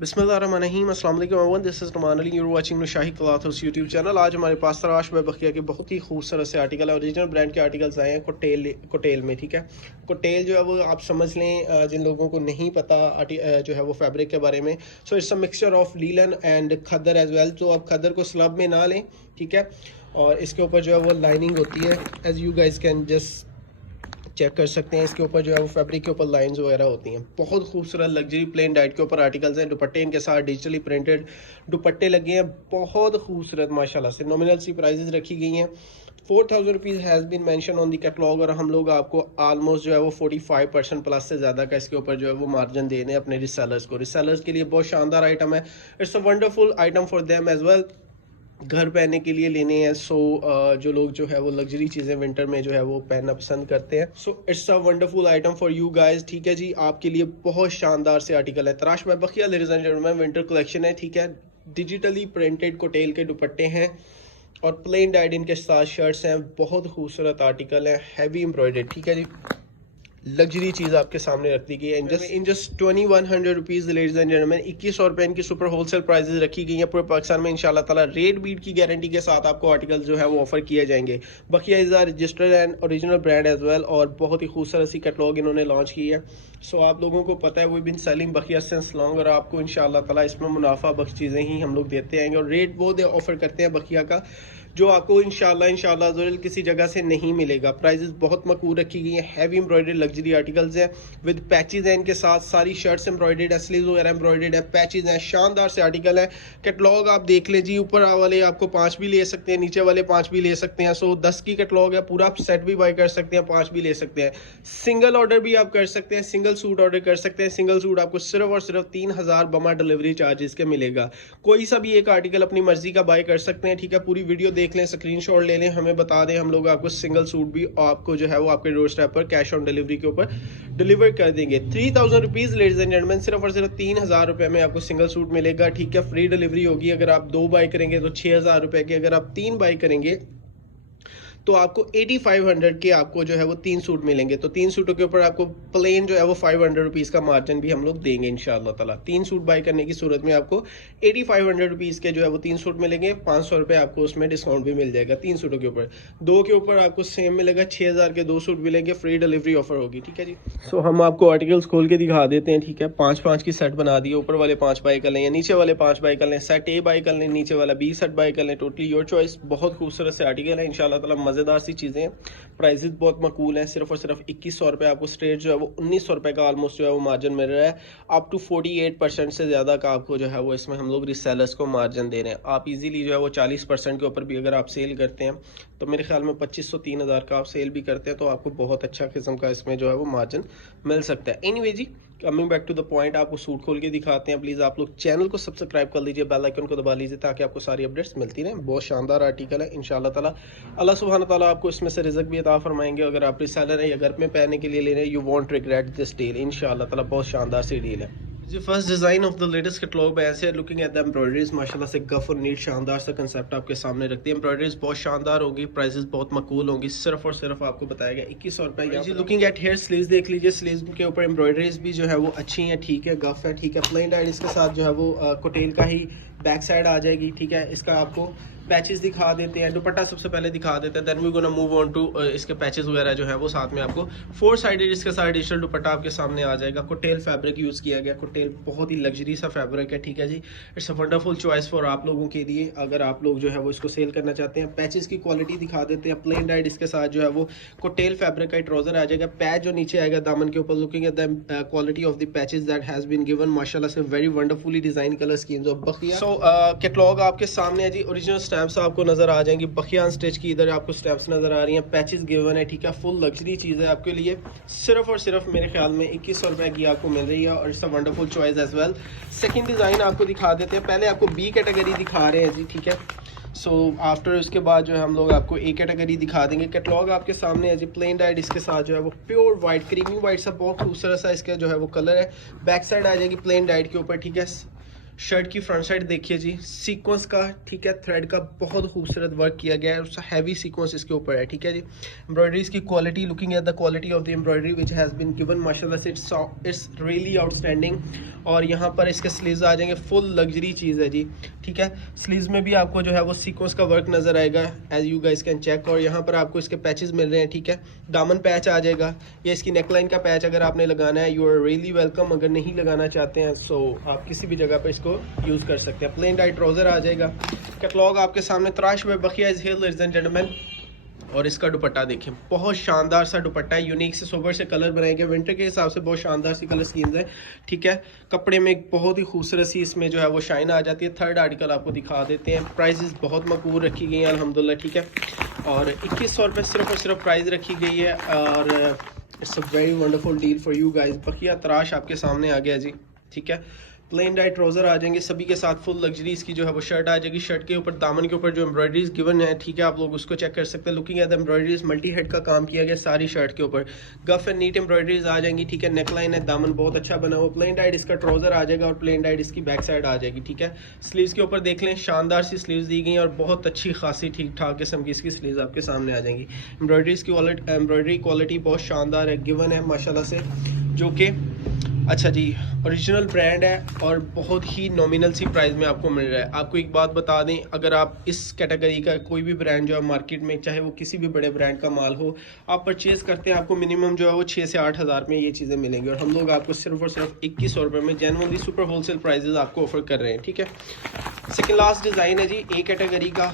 बिस्मिल्लाहिर्रहमानिर्रहीम अस्सलाम वालेकुम everyone, this is Numan Ali, you are watching Noshahi cloth house YouTube channel. आज हमारे पास तराश बखिया के बहुत ही खूबसूरत से आर्टिकल है। ओरिजिनल ब्रांड के आर्टिकल्स आए हैं कोटेल में। ठीक है, कोटेल जो है वो आप समझ लें, जिन लोगों को नहीं पता जो है वो फैब्रिक के बारे में, so it's a mixture of linen and khaddar as well. तो आप खद्दर को स्लब में ना लें, ठीक है, और इसके ऊपर जो है वो लाइनिंग होती है, as you guys can just check कर सकते हैं। इसके ऊपर जो है वो फैब्रिक के ऊपर लाइंस वगैरह होती हैं। बहुत खूबसूरत लग्जरी प्लेन डाइट के ऊपर आर्टिकल्स हैं। दुपट्टे इनके साथ डिजिटली प्रिंटेड दुपट्टे लगे हैं, बहुत खूबसूरत माशाल्लाह से। नॉमिनल सी प्राइजेस रखी गई हैं। 4000 rupees has been mention on the catalog, और हम लोग आपको ऑलमोस्ट जो है वो 45% प्लस से ज़्यादा का इसके ऊपर जो है वो मार्जिन दे रहे हैं अपने रिसेलर्स को। रिसेलर्स के लिए बहुत शानदार आइटम है। It's a wonderful item for them as well. घर पहनने के लिए लेने हैं। सो जो लोग जो है वो लग्जरी चीज़ें विंटर में जो है वो पहनना पसंद करते हैं। सो it's a wonderful item for you guys. ठीक है जी, आपके लिए बहुत शानदार से आर्टिकल है। Tarash by Bakhiya ladies and gentleman winter collection है। ठीक है, डिजिटली प्रिंटेड कोटेल के दुपट्टे हैं और प्लेन डाइड इनके साथ शर्ट्स हैं। बहुत खूबसूरत आर्टिकल है, हैवी एम्ब्रॉयडर्ड। ठीक है जी, लग्जरी चीज़ आपके सामने रख दी गई है। In just 2100 rupees ladies and gentleman. 2100 रुपये इनकी सुपर होलसेल प्राइसेस रखी गई हैं पूरे पाकिस्तान में। इंशाल्लाह ताला रेट बीट की गारंटी के साथ आपको आर्टिकल्स जो है वो ऑफर किए जाएंगे। Bakhiya is a registered and original brand as well, और बहुत ही खूबसूरत सी कैटलॉग इन्होंने लॉन्च की है। सो आप लोगों को पता है we been selling Bakhiya since long, और आपको इंशाल्लाह ताला इसमें मुनाफा बख्श चीज़ें ही हम लोग देते आएंगे, और रेट वो दे ऑफर करते हैं बखिया का जो आपको इंशाल्लाह ज़रूर किसी जगह से नहीं मिलेगा। प्राइजेस बहुत मकबूल रखी गई हैं। हैवी एम्ब्रॉयडर्ड लग्जरी आर्टिकल्स हैं विद पैचेस हैं इनके साथ। सारी शर्ट्स एम्ब्रॉयडर्ड है, स्लीव्स वगैरह एम्ब्रॉयडर्ड है, पैचेस हैं, शानदार से आर्टिकल है। कैटलॉग आप देख लें जी, ऊपर वाले आपको 5 भी ले सकते हैं, नीचे वाले 5 भी ले सकते हैं। सो 10 की कैटलॉग है, पूरा सेट भी बाय कर सकते हैं, 5 भी ले सकते हैं। सिंगल ऑर्डर भी आप कर सकते हैं, सिंगल सूट ऑर्डर कर सकते हैं। सिंगल सूट आपको सिर्फ और सिर्फ 3000 बमा डिलीवरी चार्जेस के मिलेगा। कोई सा भी एक आर्टिकल अपनी मर्जी का बाय कर सकते हैं। ठीक है, पूरी वीडियो देख लें, स्क्रीनशॉट ले लें, हमें बता दें, हम लोग आपको सिंगल सूट भी आपको जो है वो आपके डोर स्टेप पर कैश ऑन डिलीवरी के ऊपर डिलीवर कर देंगे। 3000 रुपीज़ लेडीज एंड जेंटलमैन, सिर्फ और सिर्फ 3000 रुपये में आपको सिंगल सूट मिलेगा। ठीक है, फ्री डिलीवरी होगी। अगर आप 2 बाय करेंगे तो 6000 रुपये के, अगर आप 3 बाय करेंगे तो आपको 8500 के आपको जो है वो 3 सूट मिलेंगे। तो 3 सूटों के ऊपर आपको प्लेन जो है वो 500 रुपीज़ का मार्जिन भी हम लोग देंगे इंशाल्लाह ताला। 3 सूट बाय करने की सूरत में आपको 8500 रुपीज़ के जो है वो 3 सूट मिलेंगे। 500 रुपये आपको उसमें डिस्काउंट भी मिल जाएगा 3 सूटों के ऊपर। 2 के ऊपर आपको सेम मिलेगा, 6000 के 2 सूट मिलेंगे, फ्री डिलीवरी ऑफर होगी। ठीक है जी, सो हम आपको आर्टिकल्स खोल के दिखा देते हैं। ठीक है, 5-5 की सेट बना दी, ऊपर वाले 5 बाय कर लें या नीचे वाले 5 बाय कर लें, सेट ए बाय कर लें, नीचे वाला बी सेट बाय कर लें, टोटली योर चॉइस। बहुत खूबसूरत से आर्टिकल है इंशाल्लाह ताला, मज़ेदार सी चीज़ें। प्राइसेस बहुत मकबूल हैं। सिर्फ और सिर्फ 2100 रुपये आपको स्ट्रेट जो है वो 1900 रुपये का ऑलमोस्ट जो है वो मार्जिन मिल रहा है। अप टू 48% से ज़्यादा का आपको जो है वो इसमें हम लोग रिसेलर्स को मार्जिन दे रहे हैं। आप इजीली जो है वो 40% के ऊपर भी अगर आप सेल करते हैं तो मेरे ख्याल में 2500-3000 का आप सेल भी करते हैं तो आपको बहुत अच्छा किस्म का इसमें जो है वो मार्जिन मिल सकता है। एनीवे जी, coming back to the point, आपको सूट खोल के दिखाते हैं। प्लीज़ आप लोग चैनल को सब्सक्राइब कर लीजिए, बेल आइकन को दबा लीजिए ताकि आपको सारी अपडेट्स मिलती रहें। बहुत शानदार आर्टिकल है। इंशाल्लाह ताला अल्लाह सुब्हान ताला आपको इसमें से रिज़्क भी अता फरमाएंगे। अगर आप रिसेलर हैं या घर में पहनने के लिए ले रहे हैं, you won't regret this deal. इंशाल्लाह ताला बहुत शानदार सी डील है जी। First design of the latest catalogue में ऐसे लुकिंग एट द एम्ब्रॉयडरीज, माशाल्लाह से गफ और नीट शानदार सा कंसेप्ट आपके सामने रखती है। एम्ब्रॉयडरीज बहुत शानदार होगी, प्राइसेस बहुत मकबूल होंगी। सिर्फ और सिर्फ आपको बताया गया 2100 रुपये जी। लुकिंग एट हेयर स्लीव्स देख लीजिए, स्लीव्स के ऊपर एम्ब्रॉयडरीज भी जो है वो अच्छी हैं। ठीक है, गफ है। ठीक है, प्लेन डाइड इसके साथ जो है वो कोटेल का ही बैक साइड आ जाएगी। ठीक है, इसका आपको पैचेस दिखा देते हैं, दुपट्टा सबसे पहले दिखा देते हैं, then we gonna move on to इसके पैचेस वगैरह जो है वो साथ में आपको 4 साइडेड इसके साथ डिजिटल दुपट्टा आपके सामने आ जाएगा। कोटेल फैब्रिक यूज़ किया गया, कोटेल बहुत ही लग्जरी सा फैब्रिक है। ठीक है जी, it's a wonderful choice for आप लोगों के लिए अगर आप लोग जो है वो इसको सेल करना चाहते हैं। पैचेस की क्वालिटी दिखा देते हैं। प्लेन डाइड इसके साथ जो है वो कोटेल फैब्रिक का ट्राउजर आ जाएगा। पैच जो नीचे आएगा दामन के ऊपर, looking at the quality of the patches that has been given, माशाल्लाह से very wonderfully design colour schemes of Bakhiya. So catalogue आपके सामने है जी। ओरिजिनल स्टैम्प्स आपको नजर आ जाएंगी बखिया स्टिच की, इधर आपको स्टैम्प्स नजर आ रही हैं, पैचेस गिवन है। ठीक है, फुल लग्जरी चीज़ है आपके लिए। सिर्फ और सिर्फ मेरे ख्याल में 2100 रुपये की आपको मिल रही है, और it's a wonderful choice as well. Second design आपको दिखा देते हैं। पहले आपको बी कैटेगरी दिखा रहे हैं जी। ठीक है, सो आफ्टर उसके बाद जो है हम लोग आपको ए कैटेगरी दिखा देंगे। कैटलॉग आपके सामने है जी। प्लेन डाइड इसके साथ जो है वो प्योर वाइट, क्रीमी वाइट सा बहुत खूबसूरत सा इसका जो है वो कलर है। बैक साइड आ जाएगी प्लेन डाइड के ऊपर। ठीक है, शर्ट की फ्रंट साइड देखिए जी, सीक्वेंस का, ठीक है, थ्रेड का बहुत खूबसूरत वर्क किया गया है, उसका हैवी सीक्वेंस इसके ऊपर है, ठीक है जी। एम्ब्रॉयडरीज की quality, looking at the quality of the embroidery which has been given, माशाल्लाह से इट्स रियली आउटस्टैंडिंग। और यहाँ पर इसके स्लीव्स आ जाएंगे, फुल लग्जरी चीज़ है जी, ठीक है। स्लीव्स में भी आपको जो है वो सीक्वेंस का वर्क नज़र आएगा, as you guys can check. और यहाँ पर आपको इसके पैचेस मिल रहे हैं, ठीक है, दामन पैच आ जाएगा, या इसकी नेकलाइन का पैच अगर आपने लगाना है, यू आर रियली वेलकम। अगर नहीं लगाना चाहते हैं सो आप किसी भी जगह पर इसको यूज़ कर सकते हैं। प्लेन डाई ट्राउज़र आ जाएगा। कैटलॉग आपके सामने, तराश में Bakhiya is here ladies and gentleman. और इसका दुपट्टा देखें, बहुत शानदार सा दुपट्टा है, यूनिक से सोबर से कलर बनाए गए, विंटर के हिसाब से बहुत शानदार सी कलर स्कीम्स है, ठीक है। कपड़े में एक बहुत ही खूबसूरत सी इसमें जो है वो शाइन आ जाती है। थर्ड आर्टिकल आपको दिखा देते हैं। प्राइजेस बहुत मकबूल रखी गई हैं अल्हम्दुलिल्लाह, ठीक है। और 2100 रुपये सिर्फ और सिर्फ प्राइस रखी गई है, और it's a very wonderful deal for you guys. Bakhiya Tarash आपके सामने आ गया जी, ठीक है। प्लेन डाई ट्राउज़र आ जाएंगे सभी के साथ, फुल लग्जरी इसकी जो है वो शर्ट आ जाएगी। शर्ट के ऊपर दामन के ऊपर जो एम्ब्रॉयडरीज गिवन है, ठीक है, आप लोग उसको चेक कर सकते हैं। Looking at the embroideries, multi head का काम किया गया सारी शर्ट के ऊपर, गफ एंड नीट एम्ब्रॉयडरीज आ जाएंगी, ठीक है। नेकलाइन है, दामन बहुत अच्छा बना हुआ। प्लेन डाइड इसका ट्राउज़र आ जाएगा, और प्लेन डाइड इसकी बैक साइड आ जाएगी, ठीक है। स्लीव्स के ऊपर देख लें, शानदार सी स्लीव्स दी गई, और बहुत अच्छी खासी ठीक ठाक किस्म की इसकी स्लीव्स आपके सामने आ जाएंगी। एम्ब्रॉयडरीज की एम्ब्रॉयडरी क्वालिटी बहुत शानदार है, गिवन है माशाल्लाह से, जो कि अच्छा जी ओरिजिनल ब्रांड है, और बहुत ही नॉमिनल सी प्राइस में आपको मिल रहा है। आपको एक बात बता दें, अगर आप इस कैटेगरी का कोई भी ब्रांड जो है मार्केट में, चाहे वो किसी भी बड़े ब्रांड का माल हो, आप परचेज़ करते हैं, आपको मिनिमम जो है वो 6 से 8 हज़ार में ये चीज़ें मिलेंगी, और हम लोग आपको सिर्फ और सिर्फ 2100 रुपये में जेन्युइनली सुपर होलसेल प्राइजेज आपको ऑफर कर रहे हैं, ठीक है। सेकेंड लास्ट डिज़ाइन है जी ए कैटेगरी का,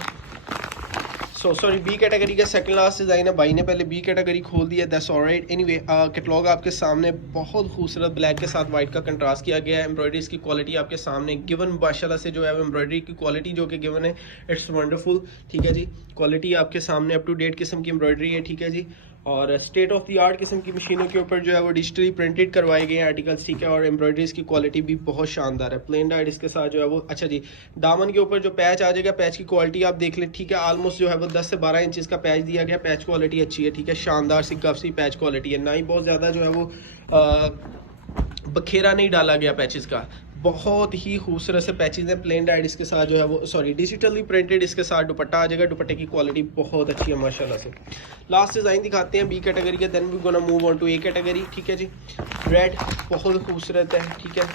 सॉरी बी कैटेगरी का सेकंड लास्ट डिज़ाइन है। भाई ने पहले बी कैटेगरी खोल दिया, दैट्स ऑलराइट। एनीवे, कैटलॉग आपके सामने बहुत खूबसूरत ब्लैक के साथ वाइट का कंट्रास्ट किया गया है। एम्ब्रॉयडरीज की क्वालिटी आपके सामने गिवन, माशाल्लाह से जो है एम्ब्रॉयडरी की क्वालिटी जो कि गिवन है, इट्स वंडरफुल, ठीक है जी। क्वालिटी आपके सामने अप टू डेट किस्म की एम्ब्रॉयडरी है, ठीक है जी। और स्टेट ऑफ द आर्ट किस्म की मशीनों के ऊपर जो है वो डिजिटली प्रिंटेड करवाए गए हैं आर्टिकल्स, ठीक है। और एम्ब्रॉयडरीज की क्वालिटी भी बहुत शानदार है। प्लेन डाइड इसके साथ जो है वो, अच्छा जी, दामन के ऊपर जो पैच आ जाएगा, पैच की क्वालिटी आप देख लें, ठीक है। ऑलमोस्ट जो है वो 10 से 12 इंचज़ का पैच दिया गया, पैच क्वालिटी अच्छी है, ठीक है। शानदार सी गफ सी पैच क्वालिटी है, ना ही बहुत ज़्यादा जो है वो बखेरा नहीं डाला गया पैचेस का, बहुत ही खूबसूरत से पैचेज हैं। प्लेन डाइड इसके साथ जो है वो, सॉरी डिजिटली प्रिंटेड इसके साथ दुपट्टा आ जाएगा। दुपट्टे की क्वालिटी बहुत अच्छी है माशाल्लाह से। लास्ट डिज़ाइन दिखाते हैं बी कैटेगरी का, then we gonna move on to A category, ठीक है जी। रेड बहुत खूबसूरत है, ठीक है,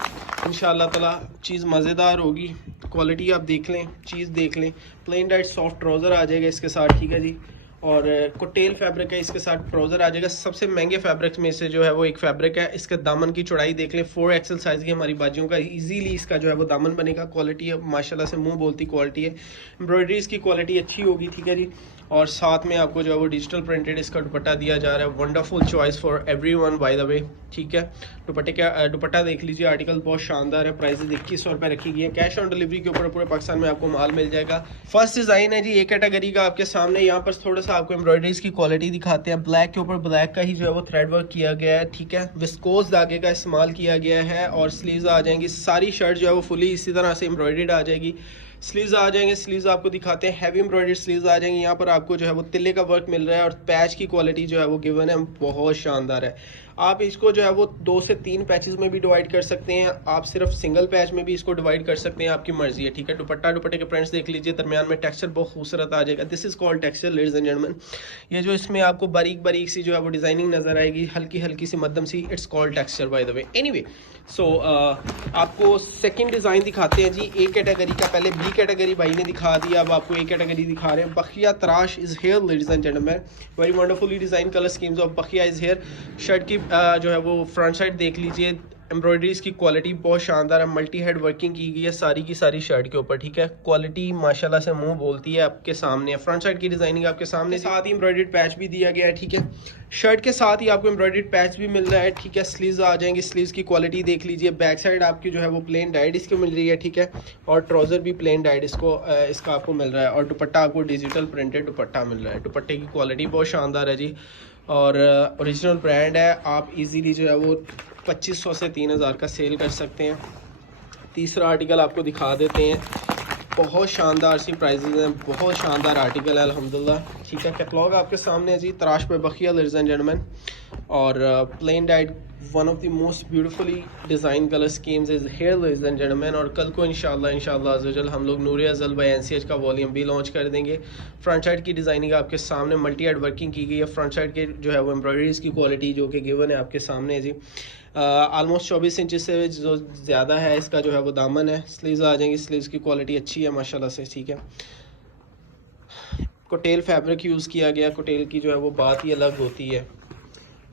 इंशाल्लाह ताला चीज़ मज़ेदार होगी। क्वालिटी आप देख लें, चीज़ देख लें। प्लेन डाइड सॉफ्ट ट्राउज़र आ जाएगा इसके साथ, ठीक है जी। और कोटेल फैब्रिक है इसके साथ, ट्राउज़र आ जाएगा। सबसे महंगे फैब्रिक्स में से जो है वो एक फैब्रिक है। इसके दामन की चौड़ाई देख लें, 4XL साइज़ की हमारी बाजियों का इजीली इसका जो है वो दामन बनेगा। क्वालिटी है माशाल्लाह से मुंह बोलती क्वालिटी है। एम्ब्रॉयडरीज की क्वालिटी अच्छी होगी, ठीक है जी। और साथ में आपको जो है वो डिजिटल प्रिंटेड इसका दुपट्टा दिया जा रहा है। Wonderful choice for everyone bye the वे, ठीक है। दुपट्टे का दुपट्टा देख लीजिए, आर्टिकल बहुत शानदार है। प्राइस 2100 रुपये रखी गई है। कैश ऑन डिलीवरी के ऊपर पूरे पाकिस्तान में आपको माल मिल जाएगा। फर्स्ट डिज़ाइन है जी ए कैटेगरी का आपके सामने। यहाँ पर थोड़ा सा आपको एम्ब्रॉयडरीज की क्वालिटी दिखाते हैं। ब्लैक के ऊपर ब्लैक का ही जो है वो थ्रेड वर्क किया गया है, ठीक है। विस्कोस धागे का इस्तेमाल किया गया है, और स्लीव्स आ जाएंगी। सारी शर्ट जो है वो फुली इसी तरह से एम्ब्रॉयडर्ड आ जाएगी। स्लीव्स आ जाएंगे, स्लीव्स आपको दिखाते हैं, हैवी एम्ब्रॉयडर्ड स्लीव्स आ जाएंगे। यहाँ पर आपको जो है वो तिल्ले का वर्क मिल रहा है, और पैच की क्वालिटी जो है वो गिवन है बहुत शानदार है। आप इसको जो है वो 2 से 3 पैचेस में भी डिवाइड कर सकते हैं, आप सिर्फ सिंगल पैच में भी इसको डिवाइड कर सकते हैं, आपकी मर्जी है, ठीक है। दुपट्टे के प्रिंट्स देख लीजिए, दरमियान में टेक्सचर बहुत खूबसूरत आ जाएगा। This is called texture ladies and gentleman. ये जो इसमें आपको बारीक बारीक सी जो है वो डिजाइनिंग नजर आएगी, हल्की हल्की सी मध्यम सी, it's called texture by the way. Anyway, so आपको सेकंड डिज़ाइन दिखाते हैं जी ए कैटेगरी का। पहले बी कैटेगरी भाई ने दिखा दिया, अब आपको ए कैटेगरी दिखा रहे हैं। Bakhiya Tarash is here ladies and gentleman, very wonderfully design colour schemes of Bakhiya is here. Shirt की जो है वो फ्रंट साइड देख लीजिए, एम्ब्रॉयडरीज की क्वालिटी बहुत शानदार है। मल्टी हेड वर्किंग की गई है सारी की सारी शर्ट के ऊपर, ठीक है। क्वालिटी माशाल्लाह से मुंह बोलती है, आपके सामने है। फ्रंट साइड की डिजाइनिंग आपके सामने, साथ ही एम्ब्रॉयडर्ड पैच भी दिया गया है, ठीक है। शर्ट के साथ ही आपको एम्ब्रॉयडर्ड पैच भी मिल रहा है, ठीक है। स्लीव्स आ जाएंगी, स्लीव्स की क्वालिटी देख लीजिए। बैक साइड आपकी जो है वो प्लेन डाइड इसको मिल रही है, ठीक है। और ट्राउजर भी प्लेन डाइड इसका आपको मिल रहा है, और दुपट्टा आपको डिजिटल प्रिंटेड दुपट्टा मिल रहा है। दुपट्टे की क्वालिटी बहुत शानदार है जी, और ओरिजिनल ब्रांड है। आप इजीली जो है वो 2500 से 3000 का सेल कर सकते हैं। तीसरा आर्टिकल आपको दिखा देते हैं, बहुत शानदार सी प्राइजेज हैं, बहुत शानदार आर्टिकल है अल्हम्दुलिल्लाह, ठीक है। कैटलॉग आपके सामने है जी, तराश पे बखिया लेडीज एंड जेंटलमैन। और plain dyed one of the most beautifully design colour schemes is here ladies and gentleman. और कल को इंशाल्लाह अज़्ज़वजल हम लोग नूर अज़ल बाय एनसीएच का वॉल्यूम भी लॉन्च कर देंगे। फ्रंट साइड की डिज़ाइनिंग आपके सामने मल्टी एड वर्किंग की गई है। फ्रंट साइड के जो है वो एम्ब्रॉयडरीज की क्वालिटी जो कि गिवन है आपके सामने है जी। ऑलमोस्ट 24 इंच से जो ज़्यादा है इसका जो है वो दामन है। स्लीव्स आ जाएंगी, स्लीव्स की क्वालिटी अच्छी है माशाल्लाह से, ठीक है। कोटेल फैब्रिक यूज़ किया गया। कोटेल की जो है वो बात ही अलग होती है।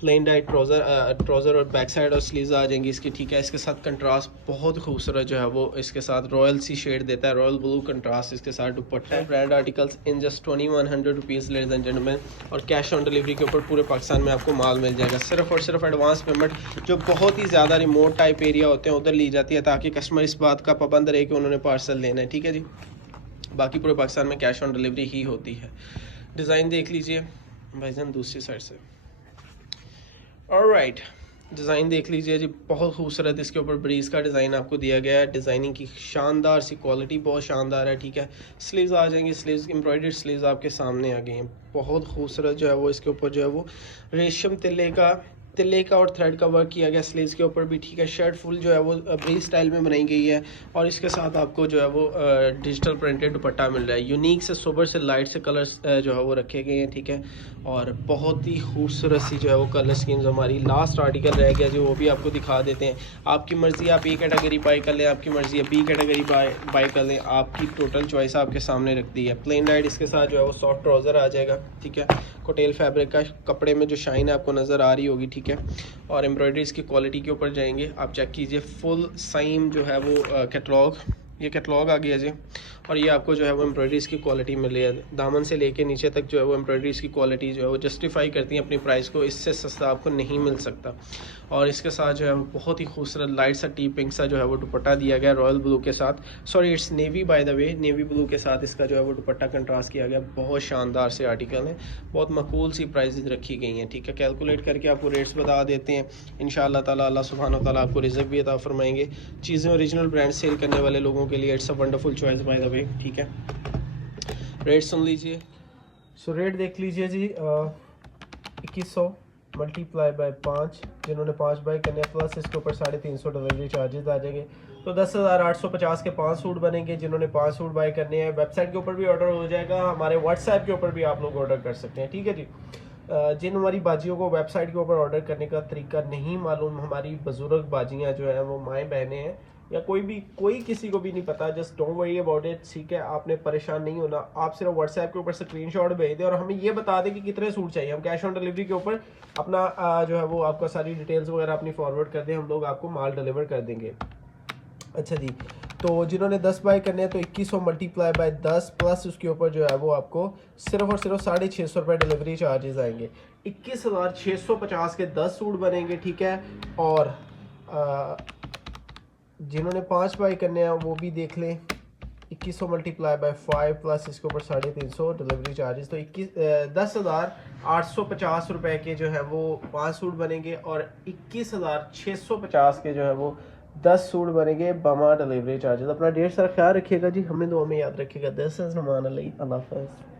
प्लेन डाइट ट्राउज़र और बैक साइड और स्लीव्स आ जाएंगी इसकी, ठीक है। इसके साथ कंट्रास्ट बहुत खूबसूरत जो है वो इसके साथ रॉयल सी शेड देता है, रॉयल ब्लू कंट्रास्ट इसके साथ दुपट्टा है। Brand articles in just 2100 rupees ladies and gentleman. और कैश ऑन डिलीवरी के ऊपर पूरे पाकिस्तान में आपको माल मिल जाएगा। सिर्फ और सिर्फ एडवांस पेमेंट जो बहुत ही ज़्यादा रिमोट टाइप एरिया होते हैं उधर ली जाती है, ताकि कस्टमर इस बात का पाबंद रहे कि उन्होंने पार्सल लेना है, ठीक है जी। बाकी पूरे पाकिस्तान में कैश ऑन डिलीवरी ही होती है। डिज़ाइन देख लीजिए भाईजान दूसरी साइड से। ऑलराइट, डिज़ाइन देख लीजिए जी, बहुत खूबसूरत इसके ऊपर ब्रीज का डिज़ाइन आपको दिया गया है। डिज़ाइनिंग की शानदार सी क्वालिटी बहुत शानदार है, ठीक है। स्लीव्स आ जाएंगी, स्लीव्स एम्ब्रॉयडर्ड स्लीव्स आपके सामने आ गई हैं। बहुत खूबसूरत जो है वो इसके ऊपर जो है वो रेशम तिल्ले का और थ्रेड का वर्क किया गया स्लीव्स के ऊपर भी, ठीक है। शर्ट फुल जो है वो ब्रीज स्टाइल में बनाई गई है और इसके साथ आपको जो है वो डिजिटल प्रिंटेड दुपट्टा मिल रहा है। यूनिक से सोबर से लाइट से कलर्स जो है वो रखे गए हैं, ठीक है। और बहुत ही खूबसूरत सी जो है वो कलर स्कीम्स हमारी। लास्ट आर्टिकल रह गया जो वो भी आपको दिखा देते हैं। आपकी मर्ज़ी, आप ए कैटेगरी बाई कर लें, आपकी मर्ज़ी है बी कैटेगरी बाई कर लें, आपकी टोटल चॉइस आपके सामने रख दी है। प्लेन डाइट इसके साथ जो है वो सॉफ्ट ट्राउज़र आ जाएगा, ठीक है। कोटेल फैब्रिक का कपड़े में जो शाइन है आपको नज़र आ रही होगी, ठीक है। और एम्ब्रॉयडरीज की क्वालिटी के ऊपर जाएंगे, आप चेक कीजिए। फुल साइम जो है वो कैटलॉग, ये कैटलॉग आ गया जी। और ये आपको जो है वो एम्ब्रॉयडरीज की क्वालिटी मिल रही है। दामन से लेके नीचे तक जो है वो एम्ब्रॉयडरीज की क्वालिटी जो है वो जस्टिफाई करती है अपनी प्राइस को। इससे सस्ता आपको नहीं मिल सकता। और इसके साथ जो है वो बहुत ही खूबसूरत लाइट सा टी पिंक सा जो है वो दुपट्टा दिया गया रॉयल ब्लू के साथ। Sorry, it's navy bye the way, navy blue के साथ इसका जो है वो दुपट्टा कंट्रास्ट किया गया। बहुत शानदार से आर्टिकल है, बहुत मकबूल सी प्राइसेस रखी गई हैं, ठीक है। कैलकुलेट करके आपको रेट्स बता देते हैं। इंशाअल्लाह ताला अल्लाह सुब्हानहू व तआला आपको रिज़्क भी अता फरमाएंगे। चीज़ें ओरिजिनल ब्रांड सेल करने वाले लोगों के लिए it's a wonderful choice bye the वे, ठीक है। रेट सुन लीजिए। सो रेट देख लीजिए जी, 2100 मल्टीप्लाई बाय 5, जिन्होंने 5 बाई करने प्लस इसके ऊपर 350 डिलीवरी चार्जेस आ जाएंगे, तो 10,850 के 5 सूट बनेंगे। जिन्होंने 5 सूट बाई करने हैं वेबसाइट के ऊपर भी ऑर्डर हो जाएगा, हमारे व्हाट्सएप के ऊपर भी आप लोग ऑर्डर कर सकते हैं, ठीक है जी। जिन हमारी बाजियों को वेबसाइट के ऊपर ऑर्डर करने का तरीका नहीं मालूम, हमारी बुजुर्ग बाजियाँ जो हैं वो माएँ बहनें हैं या कोई किसी को भी नहीं पता, just don't worry about it, ठीक है। आपने परेशान नहीं होना, आप सिर्फ व्हाट्सएप के ऊपर स्क्रीनशॉट भेज दें और हमें ये बता दें कि कितने सूट चाहिए। हम कैश ऑन डिलीवरी के ऊपर अपना जो है वो आपका सारी डिटेल्स वगैरह अपनी फॉरवर्ड कर दें, हम लोग आपको माल डिलीवर कर देंगे। अच्छा जी, तो जिन्होंने 10 बाई करने हैं तो 2100 मल्टीप्लाई बाय 10 प्लस उसके ऊपर जो है वो आपको सिर्फ और सिर्फ 650 रुपये डिलीवरी चार्जेस आएंगे। 21,650 के 10 सूट बनेंगे, ठीक है। और जिन्होंने 5 बाई करने हैं वो भी देख लें, 2100 मल्टीप्लाई बाय 5 प्लस इसके ऊपर 350 डिलीवरी चार्जेस, तो 10,850 रुपये के जो है वो 5 सूट बनेंगे और 21,650 के जो है वो 10 सूट बनेंगे बमा डिलीवरी चार्जेस। अपना डेट सारा ख्याल रखिएगा जी, हमें दुआ में याद रखिएगा। दिस इज़ नुमान अली, अल्लाह हाफ़िज़।